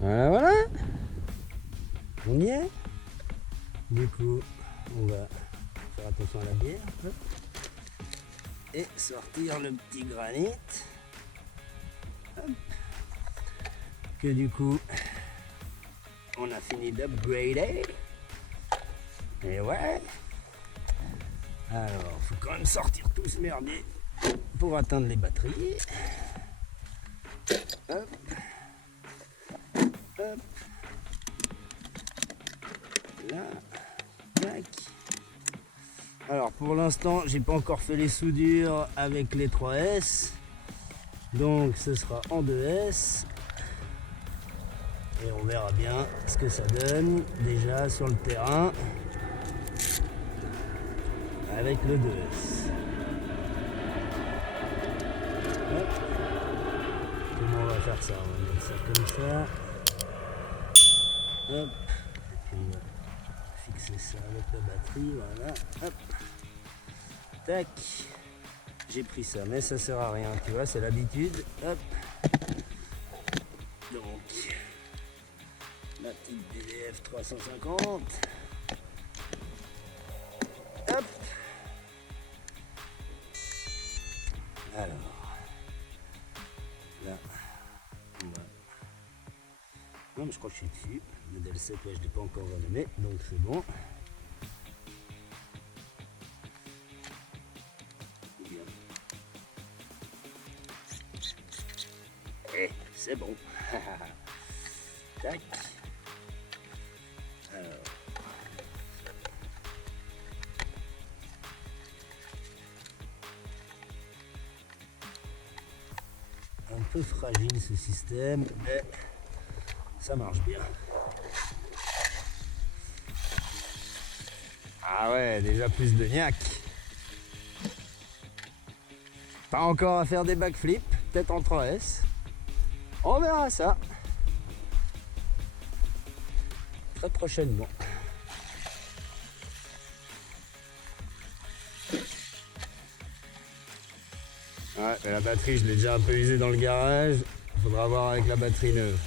Voilà, on y est. Du coup, on va faire attention à la bière et sortir le petit granit. Hop. Que du coup, on a fini d'upgrader. Et ouais. Alors, faut quand même sortir tout ce merdier pour atteindre les batteries. Hop. Hop. Là. Tac. Alors pour l'instant, j'ai pas encore fait les soudures avec les 3S. Donc ce sera en 2S. Et on verra bien ce que ça donne déjà sur le terrain avec le 2S. Hop. Comment on va faire ça? On va mettre ça comme ça. Hop. Et puis on va fixer ça avec la batterie. Voilà. Hop. Tac. J'ai pris ça, mais ça sert à rien. Tu vois, c'est l'habitude. Hop. Donc, ma petite DDF 350. Hop. Alors, là, on va... Non, mais je crois que je suis dessus. Modèle 7, ouais, je ne l'ai pas encore renommé, donc c'est bon. Bien. Et c'est bon. Tac. Alors. Un peu fragile ce système, mais ça marche bien. Ah ouais, déjà plus de niaque. Pas encore à faire des backflips, peut-être en 3S. On verra ça très prochainement. Ouais, mais la batterie, je l'ai déjà un peu usée dans le garage. Il faudra voir avec la batterie neuve.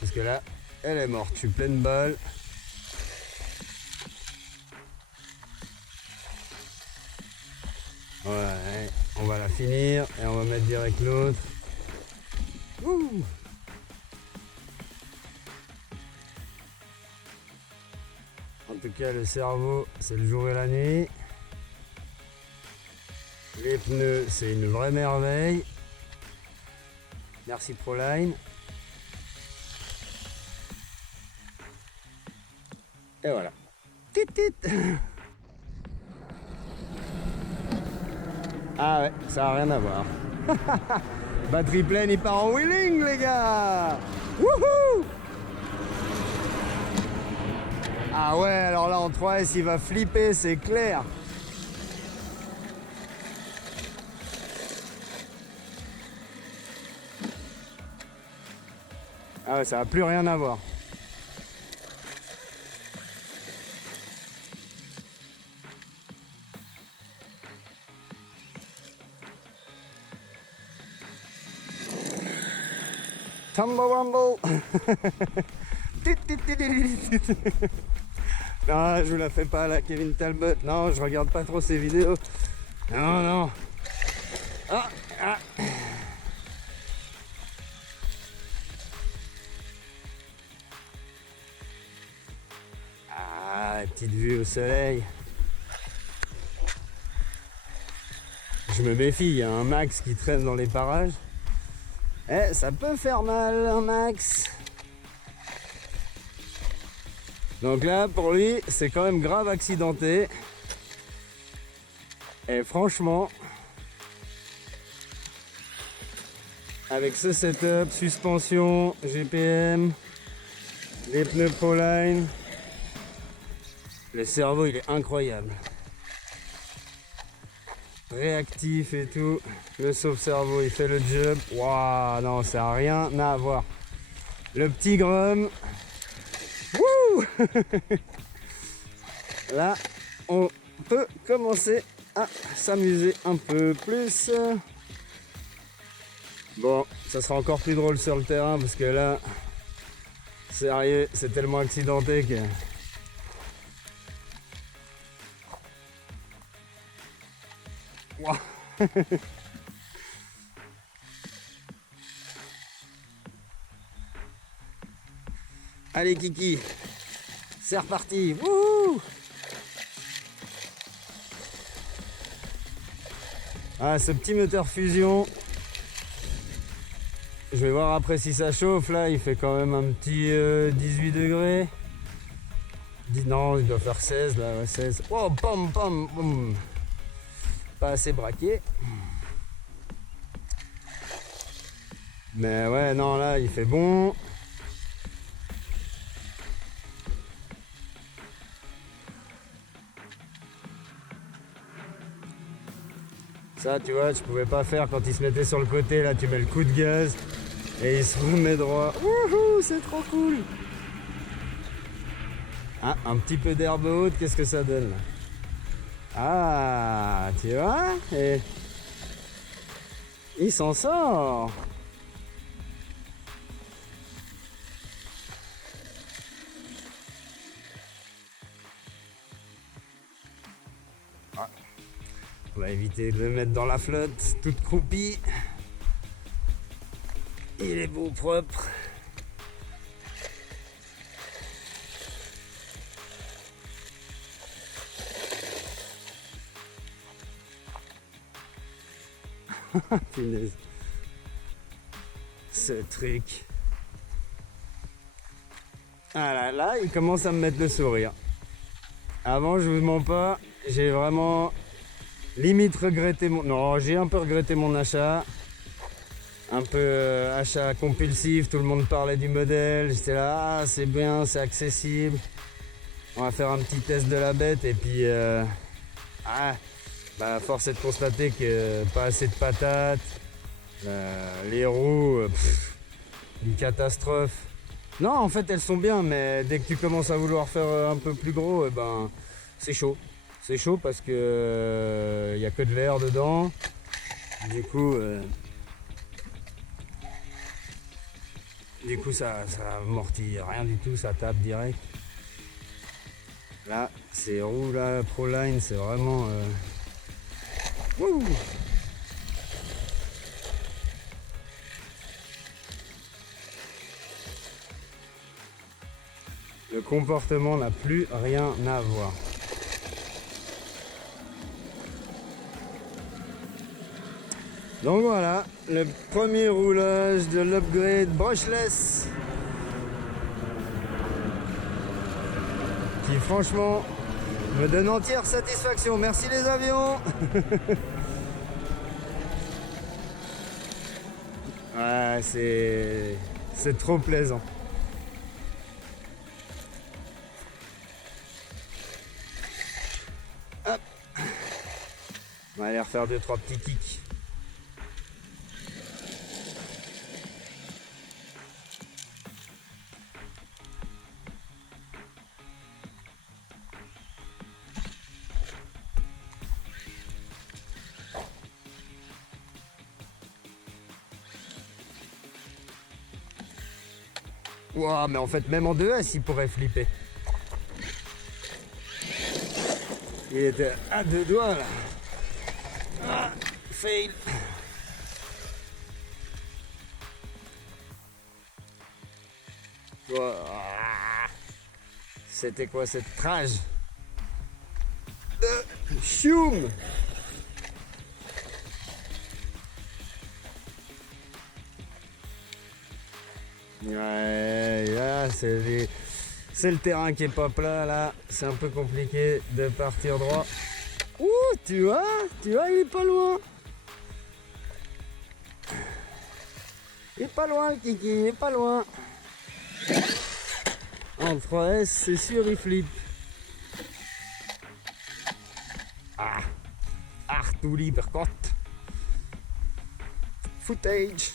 Parce que là, elle est morte. Je suis pleine balle. Voilà, on va la finir et on va mettre direct l'autre. Ouh. En tout cas, le cerveau, c'est le jour et la nuit. Les pneus, c'est une vraie merveille. Merci Proline. Et voilà. Tit tit. Ah ouais, ça n'a rien à voir. Batterie pleine, il part en wheeling, les gars. Wouhou. Ah ouais, alors là en 3S, il va flipper, c'est clair. Ah ouais, ça n'a plus rien à voir. Tumble Rumble. Non, je vous la fais pas là, Kevin Talbot. Non, je regarde pas trop ses vidéos. Non, non. Ah, ah. Ah, petite vue au soleil. Je me méfie, il y a un Max qui traîne dans les parages. Eh, ça peut faire mal, un Max. Donc là, pour lui, c'est quand même grave accidenté. Et franchement, avec ce setup, suspension, GPM, les pneus Proline, le cerveau, il est incroyable. Réactif et tout. Le sauve-cerveau, il fait le job. Waouh, non, ça n'a rien à voir. Le petit Grom. Wouh. Là, on peut commencer à s'amuser un peu plus. Bon, ça sera encore plus drôle sur le terrain parce que là, Sérieux, c'est tellement accidenté que... Wow. Allez Kiki, c'est reparti. Wouhou. Ah, ce petit moteur fusion, je vais voir après si ça chauffe. Là il fait quand même un petit 18 degrés. Non, il doit faire 16 là, ouais, 16. Oh, pom pom pom. Pas assez braqué. Mais ouais, non, là il fait bon. Ça, tu vois, tu pouvais pas faire quand il se mettait sur le côté. Là, tu mets le coup de gaz et il se remet droit. Wouhou, c'est trop cool. Ah, un petit peu d'herbe haute, qu'est-ce que ça donne là? Ah, tu vois, et il s'en sort. On va éviter de le mettre dans la flotte, toute croupie. Il est beau propre. Punaise. Ce truc. Ah là, il commence à me mettre le sourire. Avant, je vous mens pas, j'ai vraiment limite regretté mon... Non, j'ai un peu regretté mon achat. Un peu achat compulsif, tout le monde parlait du modèle. J'étais là, ah, c'est bien, c'est accessible. On va faire un petit test de la bête et puis... force est de constater que pas assez de patates. Les roues, une catastrophe. Non, en fait, elles sont bien, mais dès que tu commences à vouloir faire un peu plus gros, c'est chaud. C'est chaud parce que y a que de l'air dedans. Du coup, ça amortit rien du tout, ça tape direct. Là, ces roues là, Proline, c'est vraiment... Wouh. Le comportement n'a plus rien à voir. Donc voilà, le premier roulage de l'upgrade brushless. Qui franchement me donne entière satisfaction. Merci les avions. Ouais, c'est trop plaisant. Hop. On va aller refaire 2-3 petits kicks. Wow, mais en fait, même en 2S, il pourrait flipper. Il était à 2 doigts là. Ah, fail. Wow. C'était quoi cette trage de choum? Ouais, là, c'est le terrain qui est pas plat, là. C'est un peu compliqué de partir droit. Ouh, tu vois, il est pas loin. Il est pas loin, le Kiki, il est pas loin. En 3S, c'est sûr, il flippe. Ah, Artuli Hypercote. Footage.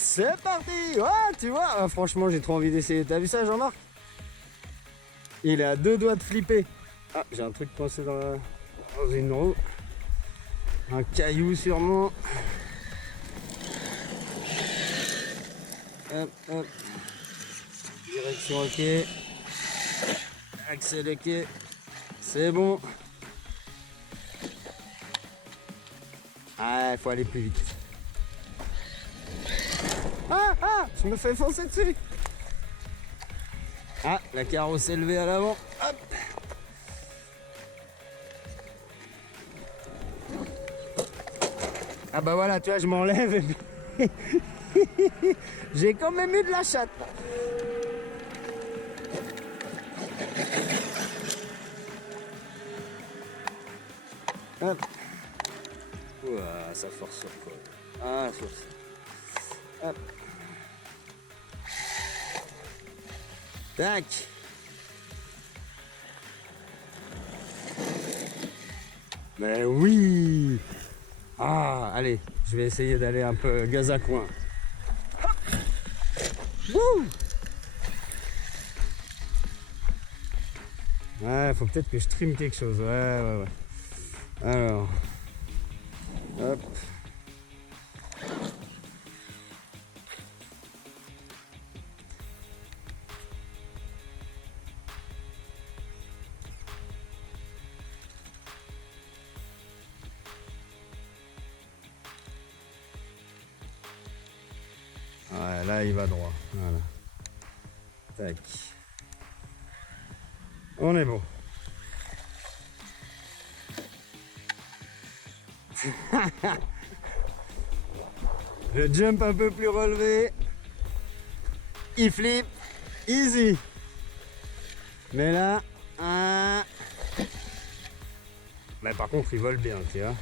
C'est parti. Ouais, tu vois, franchement j'ai trop envie d'essayer. T'as vu ça, Jean-Marc? Il est à 2 doigts de flipper. Ah, j'ai un truc coincé dans une roue. Un caillou sûrement. Hop, hop. Direction ok. Axel ok. C'est bon. Ah, il faut aller plus vite. Ah, je me fais foncer dessus. Ah, la carrosse est levée à l'avant. Hop. Ah bah voilà, tu vois, je m'enlève et puis... J'ai quand même eu de la chatte. Hop. Ouah, ça force sur quoi. Ah, force. Hop. Tac. Mais oui. Ah, allez, je vais essayer d'aller un peu gaz à coin. Wouh. Ouais, faut peut-être que je trime quelque chose. Ouais. Alors. Hop. Ouais, là il va droit. Voilà. Tac. On est bon. Le jump un peu plus relevé. Il flippe. Easy. Mais là. Mais par contre il vole bien, tu vois.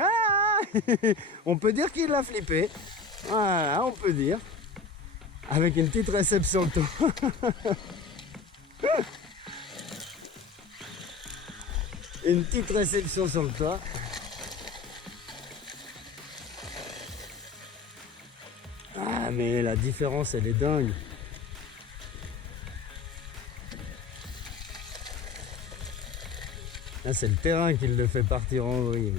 Ah. On peut dire qu'il l'a flippé. Voilà, on peut dire. Avec une petite réception de toit. Une petite réception sur le toit. Ah mais la différence elle est dingue. Là c'est le terrain qui le fait partir en vrille.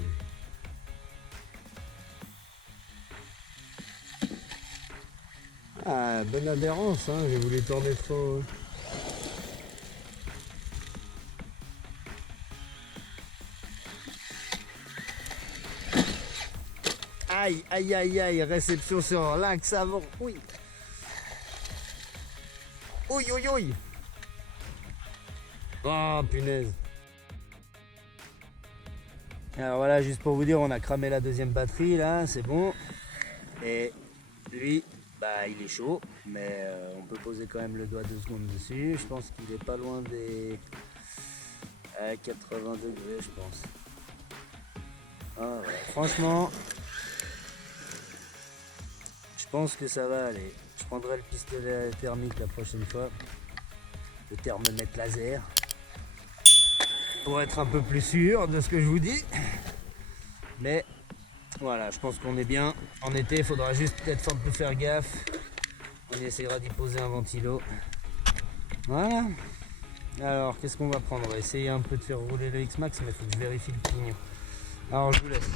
Ah bonne adhérence, hein, j'ai voulu tourner trop. Aïe, réception sur l'axe avant. Oui. Oui. Oh punaise. Alors voilà, juste pour vous dire, on a cramé la deuxième batterie là, c'est bon. Et lui, bah il est chaud, mais on peut poser quand même le doigt 2 secondes dessus. Je pense qu'il est pas loin des 80 degrés, je pense. Ah, voilà. Franchement, je pense que ça va aller. Je prendrai le pistolet thermique la prochaine fois, le thermomètre laser, pour être un peu plus sûr de ce que je vous dis. Mais voilà, je pense qu'on est bien. En été, il faudra juste peut-être un peu faire gaffe. On essaiera d'y poser un ventilo. Voilà. Alors, qu'est-ce qu'on va prendre? On va essayer un peu de faire rouler le X-Max, mais il faut que je vérifie le pignon. Alors, je vous laisse.